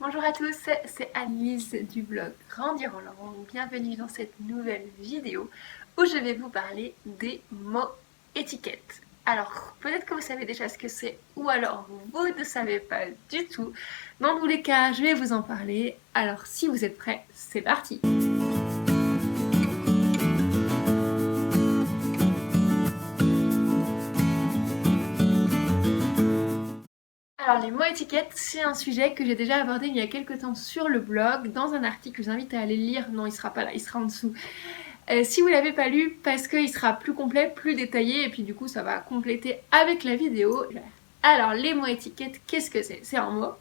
Bonjour à tous, c'est Alice du blog Grandir en langue. Bienvenue dans cette nouvelle vidéo où je vais vous parler des mots étiquettes. Alors, peut-être que vous savez déjà ce que c'est ou alors vous ne savez pas du tout. Dans tous les cas, je vais vous en parler. Alors, si vous êtes prêts, c'est parti! Alors les mots étiquettes, c'est un sujet que j'ai déjà abordé il y a quelques temps sur le blog, dans un article que je vous invite à aller lire. Non, il sera pas là, il sera en dessous. Si vous l'avez pas lu, parce qu'il sera plus complet, plus détaillé, et puis du coup ça va compléter avec la vidéo. Alors les mots étiquettes, qu'est-ce que c'est? C'est un mot,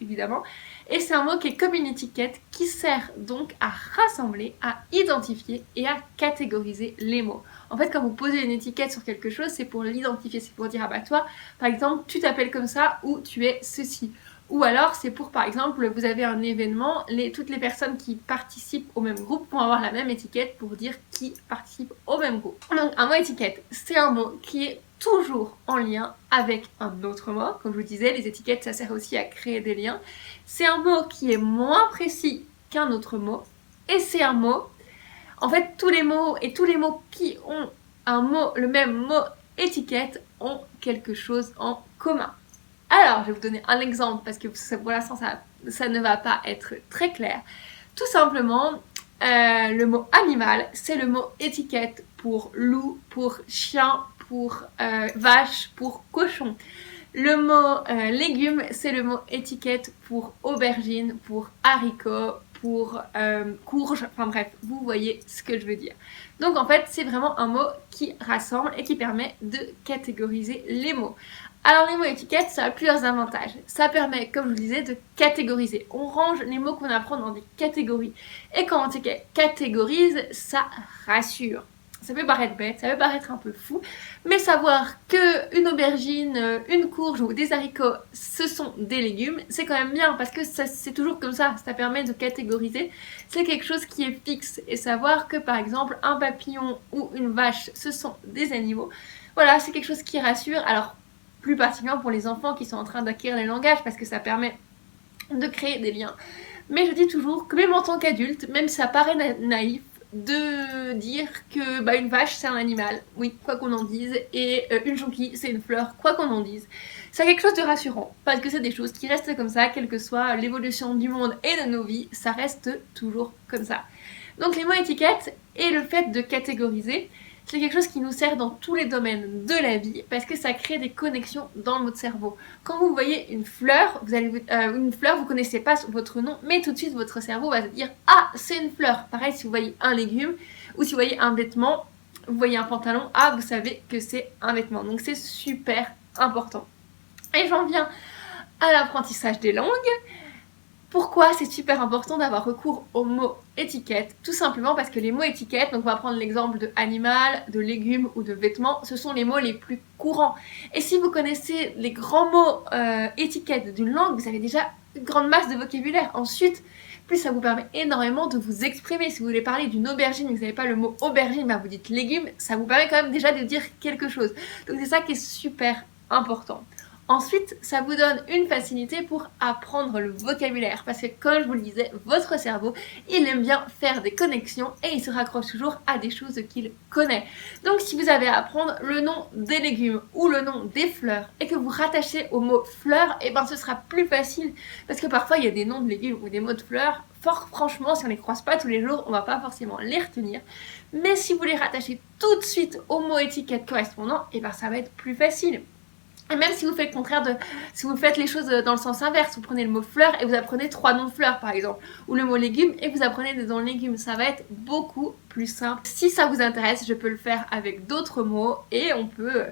évidemment, et c'est un mot qui est comme une étiquette qui sert donc à rassembler, à identifier et à catégoriser les mots. En fait, quand vous posez une étiquette sur quelque chose, c'est pour l'identifier, c'est pour dire ah bah toi, par exemple, tu t'appelles comme ça ou tu es ceci. Ou alors c'est pour, par exemple, vous avez un événement, toutes les personnes qui participent au même groupe vont avoir la même étiquette pour dire qui participe au même groupe. Donc un mot étiquette, c'est un mot qui est toujours en lien avec un autre mot. Comme je vous disais, les étiquettes, ça sert aussi à créer des liens. C'est un mot qui est moins précis qu'un autre mot. Et c'est un mot, en fait, tous les mots et tous les mots qui ont le même mot étiquette ont quelque chose en commun. Alors, je vais vous donner un exemple parce que pour l'instant, ça ne va pas être très clair. Tout simplement, le mot animal, c'est le mot étiquette pour loup, pour chien, pour vache, pour cochon. Le mot légumes, c'est le mot étiquette pour aubergine, pour haricot, pour courge, enfin bref, vous voyez ce que je veux dire. Donc en fait, c'est vraiment un mot qui rassemble et qui permet de catégoriser les mots. Alors les mots étiquettes, ça a plusieurs avantages. Ça permet, comme je vous le disais, de catégoriser. On range les mots qu'on apprend dans des catégories. Et quand on catégorise, ça rassure. Ça peut paraître bête, ça peut paraître un peu fou, mais savoir que une aubergine, une courge ou des haricots, ce sont des légumes, c'est quand même bien parce que c'est toujours comme ça permet de catégoriser. C'est quelque chose qui est fixe et savoir que par exemple un papillon ou une vache, ce sont des animaux. Voilà, c'est quelque chose qui rassure. Alors plus particulièrement pour les enfants qui sont en train d'acquérir les langages parce que ça permet de créer des liens. Mais je dis toujours que même en tant qu'adulte, même si ça paraît naïf, de dire que une vache c'est un animal, oui, quoi qu'on en dise, et une jonquille c'est une fleur, quoi qu'on en dise. C'est quelque chose de rassurant, parce que c'est des choses qui restent comme ça, quelle que soit l'évolution du monde et de nos vies, ça reste toujours comme ça. Donc les mots étiquettes et le fait de catégoriser, c'est quelque chose qui nous sert dans tous les domaines de la vie parce que ça crée des connexions dans notre cerveau. Quand vous voyez une fleur, vous connaissez pas votre nom, mais tout de suite votre cerveau va se dire ah c'est une fleur. Pareil si vous voyez un légume ou si vous voyez un vêtement, vous voyez un pantalon, ah vous savez que c'est un vêtement. Donc c'est super important. Et j'en viens à l'apprentissage des langues. Pourquoi c'est super important d'avoir recours aux mots étiquettes? Tout simplement parce que les mots étiquettes, donc on va prendre l'exemple de animal, de légumes ou de vêtements, ce sont les mots les plus courants. Et si vous connaissez les grands mots étiquettes d'une langue, vous avez déjà une grande masse de vocabulaire. Ensuite, plus ça vous permet énormément de vous exprimer. Si vous voulez parler d'une aubergine et que vous n'avez pas le mot aubergine, vous dites légumes, ça vous permet quand même déjà de dire quelque chose. Donc c'est ça qui est super important. Ensuite, ça vous donne une facilité pour apprendre le vocabulaire parce que comme je vous le disais, votre cerveau, il aime bien faire des connexions et il se raccroche toujours à des choses qu'il connaît. Donc si vous avez à apprendre le nom des légumes ou le nom des fleurs et que vous rattachez au mot fleurs, et ce sera plus facile parce que parfois il y a des noms de légumes ou des mots de fleurs, fort franchement, si on les croise pas tous les jours, on va pas forcément les retenir. Mais si vous les rattachez tout de suite au mot étiquette correspondant, ça va être plus facile. Et même si vous faites si vous faites les choses dans le sens inverse, vous prenez le mot fleur et vous apprenez 3 noms de fleurs par exemple, ou le mot légumes et vous apprenez des noms de légumes, ça va être beaucoup plus simple. Si ça vous intéresse, je peux le faire avec d'autres mots et on peut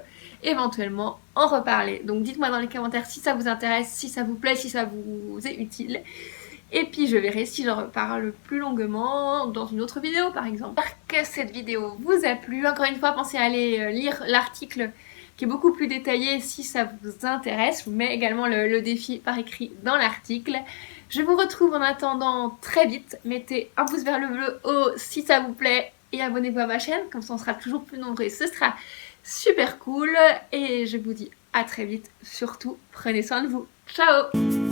éventuellement en reparler. Donc dites-moi dans les commentaires si ça vous intéresse, si ça vous plaît, si ça vous est utile. Et puis je verrai si j'en reparle plus longuement dans une autre vidéo par exemple. J'espère que cette vidéo vous a plu. Encore une fois, pensez à aller lire l'article qui est beaucoup plus détaillé si ça vous intéresse. Je vous mets également le défi par écrit dans l'article. Je vous retrouve en attendant très vite. Mettez un pouce vers le haut si ça vous plaît et abonnez-vous à ma chaîne, comme ça on sera toujours plus nombreux. Ce sera super cool et je vous dis à très vite. Surtout, prenez soin de vous. Ciao!